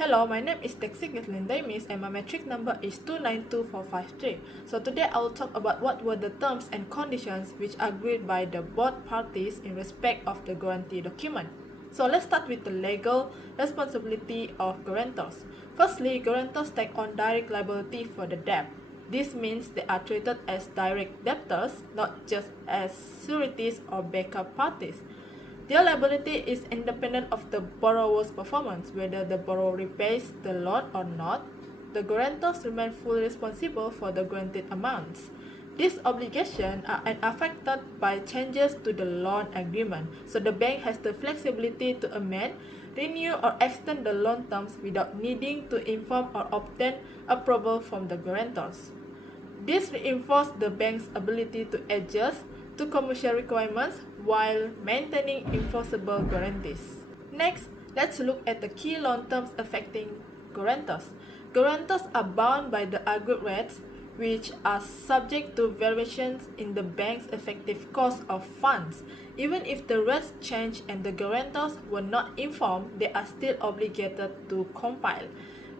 Hello, my name is Dexy Gatlin Damis and my metric number is 292453. So today I will talk about what were the terms and conditions which agreed by the both parties in respect of the guarantee document. So let's start with the legal responsibility of guarantors. Firstly, guarantors take on direct liability for the debt. This means they are treated as direct debtors, not just as sureties or backup parties. Their liability is independent of the borrower's performance, whether the borrower repays the loan or not. The guarantors remain fully responsible for the granted amounts. These obligations are unaffected by changes to the loan agreement, so the bank has the flexibility to amend, renew or extend the loan terms without needing to inform or obtain approval from the guarantors. This reinforces the bank's ability to adjust to commercial requirements while maintaining enforceable guarantees. Next, let's look at the key loan terms affecting guarantors. Guarantors are bound by the agreed rates, which are subject to variations in the bank's effective cost of funds. Even if the rates change and the guarantors were not informed, they are still obligated to comply.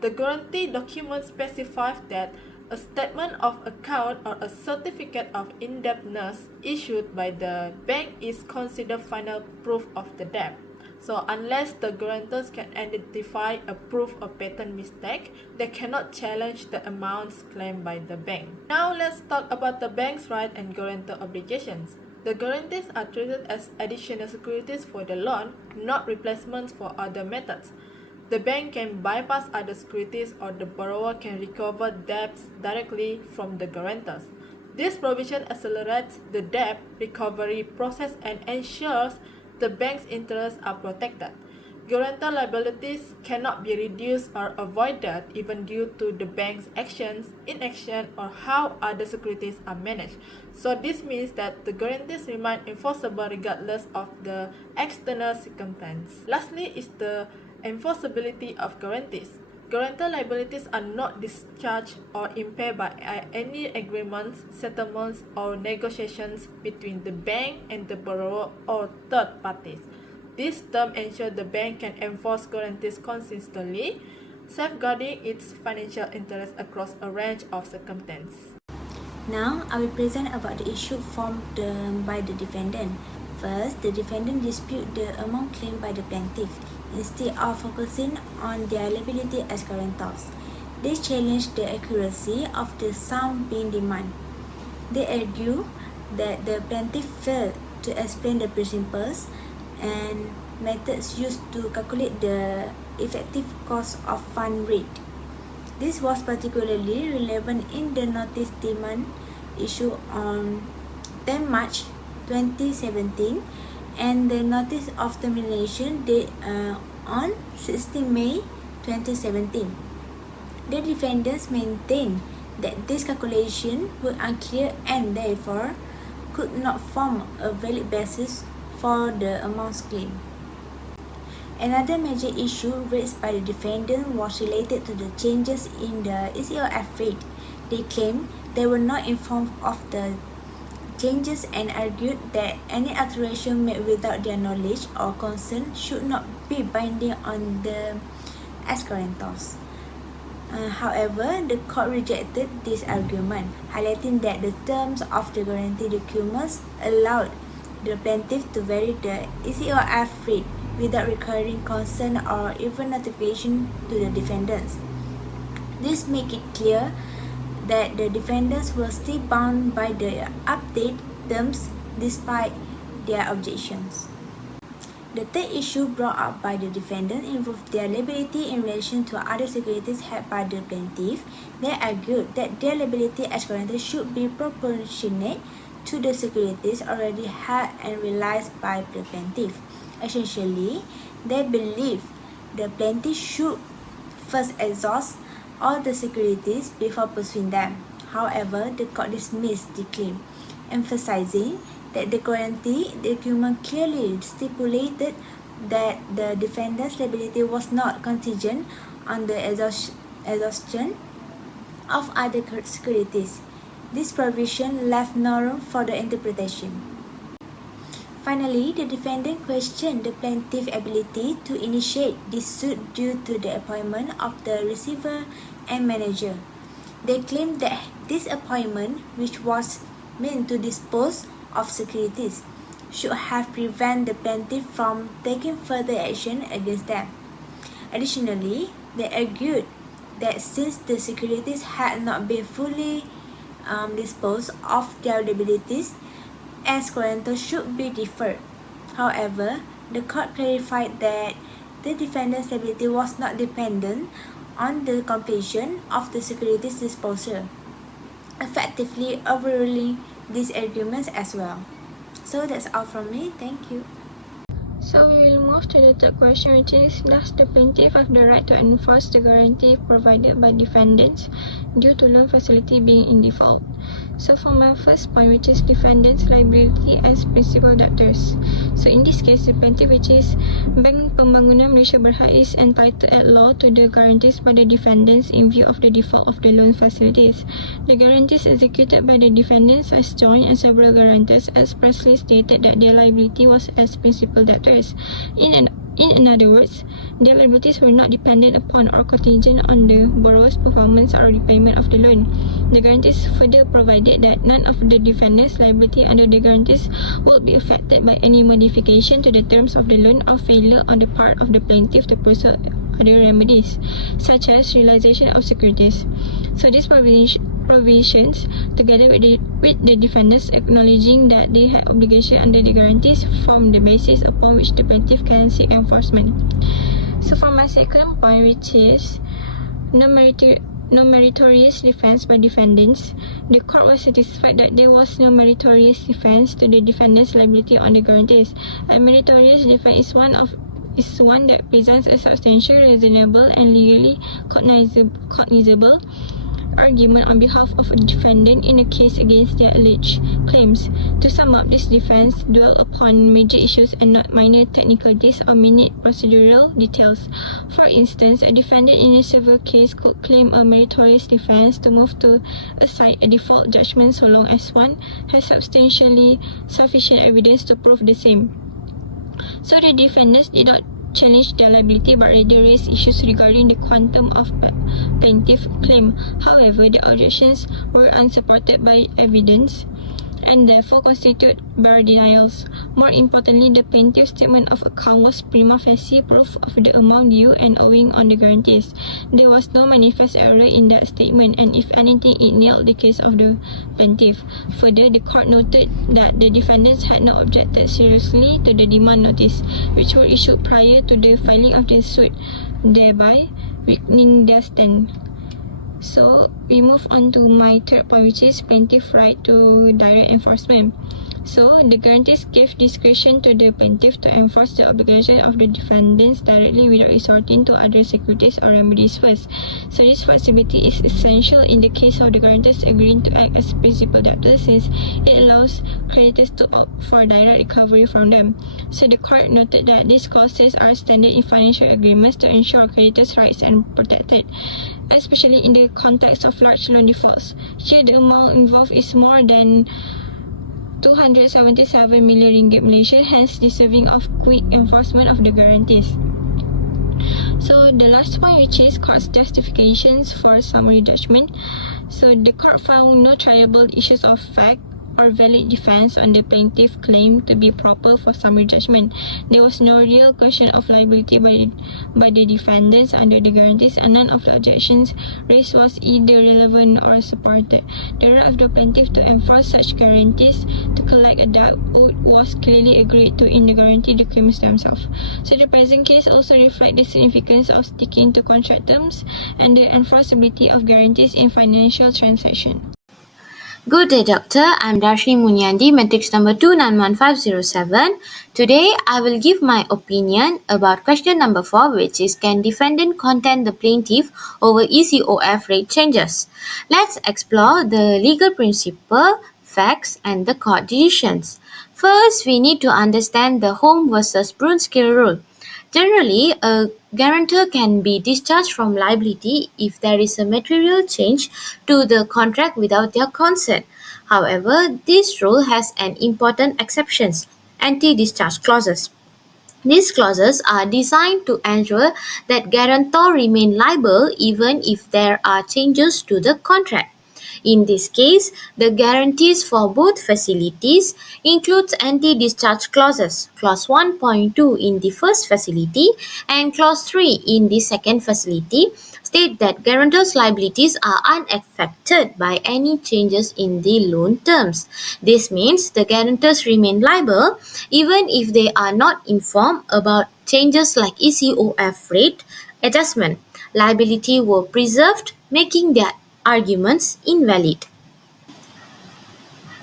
The guarantee document specifies that a statement of account or a certificate of indebtedness issued by the bank is considered final proof of the debt. So unless the guarantors can identify a proof of patent mistake, they cannot challenge the amounts claimed by the bank. Now let's talk about the bank's right and guarantor obligations. The guarantees are treated as additional securities for the loan, not replacements for other methods. The bank can bypass other securities or the borrower can recover debts directly from the guarantors. This provision accelerates the debt recovery process and ensures the bank's interests are protected. Guarantor liabilities cannot be reduced or avoided even due to the bank's actions, inaction, or how other securities are managed. So this means that the guarantees remain enforceable regardless of the external circumstance. Lastly is the enforceability of guarantees. Guarantor liabilities are not discharged or impaired by any agreements, settlements, or negotiations between the bank and the borrower or third parties. This term ensures the bank can enforce guarantees consistently, safeguarding its financial interests across a range of circumstances. Now, I will present about the issue formed by the defendant. First, the defendant dispute the amount claimed by the plaintiff instead of focusing on their liability as guarantors. They challenge the accuracy of the sum being demanded. They argue that the plaintiff failed to explain the principles and methods used to calculate the effective cost of fund rate. This was particularly relevant in the notice demand issued on 10 March 2017 and the notice of termination date on 16 May 2017. The defendants maintain that this calculation was unclear and therefore could not form a valid basis for the amounts claimed. Another major issue raised by the defendant was related to the changes in the ECOF rate. They claimed they were not informed of the changes and argued that any alteration made without their knowledge or consent should not be binding on them as guarantors. However, the court rejected this argument, highlighting that the terms of the guarantee documents allowed the plaintiff to vary the ECOF rate without requiring consent or even notification to the defendants. This makes it clear that the defendants were still bound by the update terms despite their objections. The third issue brought up by the defendant involved their liability in relation to other securities held by the plaintiff. They argued that their liability as guarantors should be proportionate to the securities already held and realized by the plaintiff. Essentially, they believe the plaintiff should first exhaust all the securities before pursuing them. However, the court dismissed the claim, emphasizing that the guarantee document clearly stipulated that the defendant's liability was not contingent on the exhaustion of other securities. This provision left no room for the interpretation. Finally, the defendant questioned the plaintiff's ability to initiate this suit due to the appointment of the receiver and manager. They claimed that this appointment, which was meant to dispose of securities, should have prevented the plaintiff from taking further action against them. Additionally, they argued that since the securities had not been fully disposed of, their liabilities as guarantor should be deferred. However, the court clarified that the defendant's liability was not dependent on the completion of the securities disposal, effectively overruling these arguments as well. So that's all from me. Thank you. So we will move to the third question, which is, does the plaintiff have the right to enforce the guarantee provided by defendants due to loan facility being in default? So for my first point, which is defendants' liability as principal debtors. So in this case, the plaintiff, which is Bank Pembangunan Malaysia Berhad, is entitled at law to the guarantees by the defendants in view of the default of the loan facilities. The guarantees executed by the defendants as joint and several guarantors expressly stated that their liability was as principal debtors. In other words, their liabilities were not dependent upon or contingent on the borrower's performance or repayment of the loan. The guarantees further provided that none of the defendants' liability under the guarantees would be affected by any modification to the terms of the loan or failure on the part of the plaintiff to pursue other remedies, such as realization of securities. So these provisions, together with the defendants acknowledging that they had obligation under the guarantees, form the basis upon which the plaintiff can seek enforcement. So for my second point, which is no meritorious defense by defendants, the court was satisfied that there was no meritorious defense to the defendant's liability on the guarantees. A meritorious defense is one that presents a substantial, reasonable, and legally cognizable argument on behalf of a defendant in a case against their alleged claims. To sum up, this defense dwell upon major issues and not minor technicalities or minute procedural details. For instance, a defendant in a civil case could claim a meritorious defense to move to aside a default judgment so long as one has substantially sufficient evidence to prove the same. So the defendants did not challenge their liability but rather raised issues regarding the quantum of plaintiff claim. However, the objections were unsupported by evidence and therefore constitute bare denials. More importantly, the plaintiff's statement of account was prima facie proof of the amount due and owing on the guarantees. There was no manifest error in that statement, and if anything, it nailed the case of the plaintiff. Further, the court noted that the defendants had not objected seriously to the demand notice, which were issued prior to the filing of the suit, thereby weakening their stand. So we move on to my third point, which is plaintiff right to direct enforcement. So the guarantees give discretion to the plaintiff to enforce the obligation of the defendants directly without resorting to other securities or remedies first. So this flexibility is essential in the case of the guarantors agreeing to act as principal debtors, since it allows creditors to opt for direct recovery from them. So the court noted that these clauses are standard in financial agreements to ensure creditors' rights are protected, especially in the context of large loan defaults. Here, the amount involved is more than 277 million ringgit Malaysia, hence deserving of quick enforcement of the guarantees. So the last point, which is court's justifications for summary judgment. So the court found no triable issues of fact or valid defense on the plaintiff claim to be proper for summary judgment. There was no real question of liability by the defendants under the guarantees, and none of the objections raised was either relevant or supported. The right of the plaintiff to enforce such guarantees to collect a debt owed was clearly agreed to in the guarantee documents themselves. So the present case also reflects the significance of sticking to contract terms and the enforceability of guarantees in financial transactions. Good day, Doctor. I'm Darshini Munyandi, matrix number 291507. Today, I will give my opinion about question number 4, which is, can defendant contend the plaintiff over ECOF rate changes? Let's explore the legal principle, facts, and the court decisions. First, we need to understand the home versus Brunskill rule. Generally, a guarantor can be discharged from liability if there is a material change to the contract without their consent. However, this rule has an important exception. anti-discharge clauses. These clauses are designed to ensure that guarantor remain liable even if there are changes to the contract. In this case, the guarantees for both facilities includes anti-discharge clauses, clause 1.2 in the first facility and clause 3 in the second facility state that guarantors' liabilities are unaffected by any changes in the loan terms. This means the guarantors remain liable even if they are not informed about changes like ECOF rate adjustment. Liability were preserved, making their arguments invalid.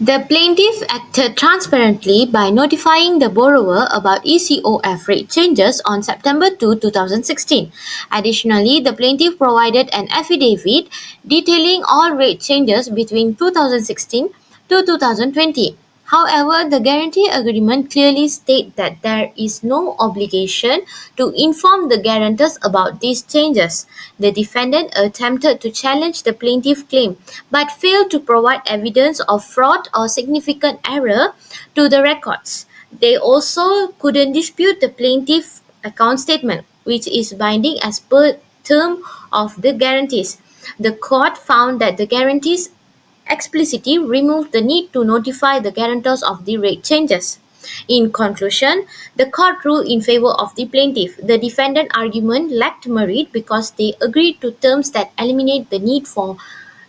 The plaintiff acted transparently by notifying the borrower about ECOF rate changes on September 2, 2016. Additionally, the plaintiff provided an affidavit detailing all rate changes between 2016 to 2020. However, the guarantee agreement clearly states that there is no obligation to inform the guarantors about these changes. The defendant attempted to challenge the plaintiff claim but failed to provide evidence of fraud or significant error to the records. They also couldn't dispute the plaintiff account statement, which is binding as per term of the guarantees. The court found that the guarantees explicitly removed the need to notify the guarantors of the rate changes. In conclusion, the court ruled in favor of the plaintiff. The defendant argument lacked merit because they agreed to terms that eliminate the need for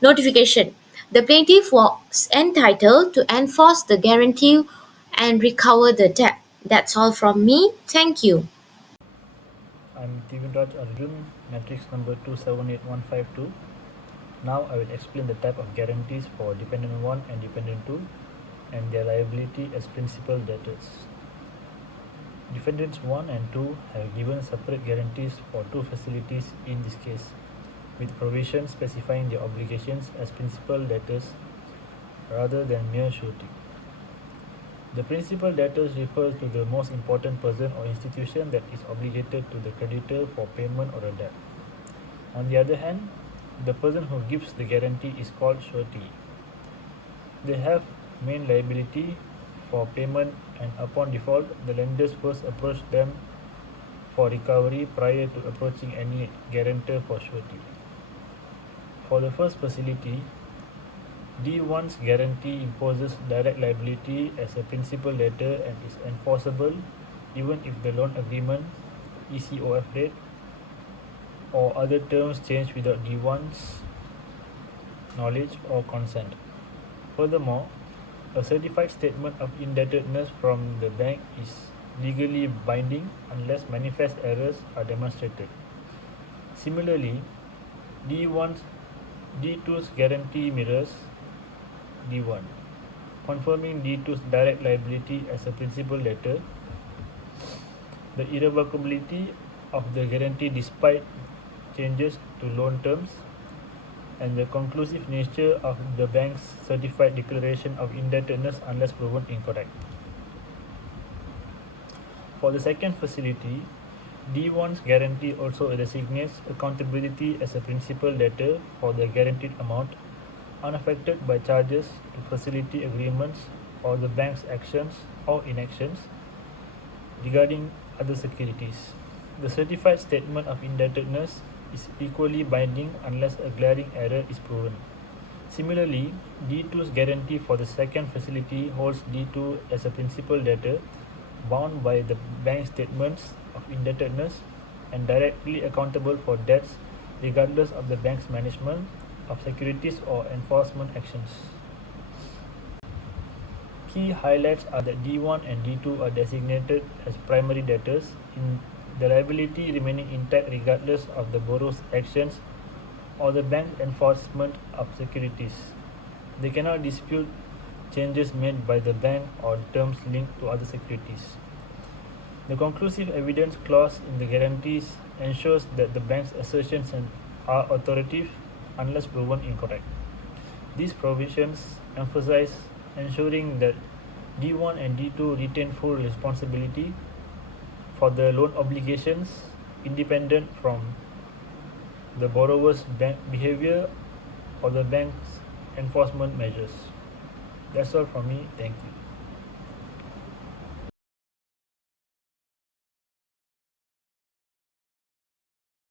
notification. The plaintiff was entitled to enforce the guarantee and recover the debt. That's all from me. Thank you. I'm Tivinraj Arjun, matrix number 278152. Now I will explain the type of guarantees for dependent 1 and dependent 2 and their liability as principal debtors. Defendants 1 and 2 have given separate guarantees for two facilities in this case, with provisions specifying their obligations as principal debtors rather than mere surety. The principal debtors refers to the most important person or institution that is obligated to the creditor for payment or a debt. On the other hand, the person who gives the guarantee is called surety. They have main liability for payment, and upon default, the lenders first approach them for recovery prior to approaching any guarantor for surety. For the first facility, D1's guarantee imposes direct liability as a principal debtor and is enforceable even if the loan agreement, ECOF rate, or other terms change without D1's knowledge or consent. Furthermore, a certified statement of indebtedness from the bank is legally binding unless manifest errors are demonstrated. Similarly, D2's guarantee mirrors D1, confirming D2's direct liability as a principal debtor, the irrevocability of the guarantee despite changes to loan terms, and the conclusive nature of the bank's certified declaration of indebtedness unless proven incorrect. For the second facility, D1's guarantee also designates accountability as a principal debtor for the guaranteed amount, unaffected by charges to facility agreements or the bank's actions or inactions regarding other securities. The certified statement of indebtedness is equally binding unless a glaring error is proven. Similarly, D2's guarantee for the second facility holds D2 as a principal debtor bound by the bank statements of indebtedness and directly accountable for debts regardless of the bank's management of securities or enforcement actions. Key highlights are that D1 and D2 are designated as primary debtors, in the liability remaining intact regardless of the borrower's actions or the bank's enforcement of securities. They cannot dispute changes made by the bank or terms linked to other securities. The conclusive evidence clause in the guarantees ensures that the bank's assertions are authoritative unless proven incorrect. These provisions emphasize ensuring that D1 and D2 retain full responsibility for the loan obligations independent from the borrower's bank behavior or the bank's enforcement measures. That's all from me. Thank you.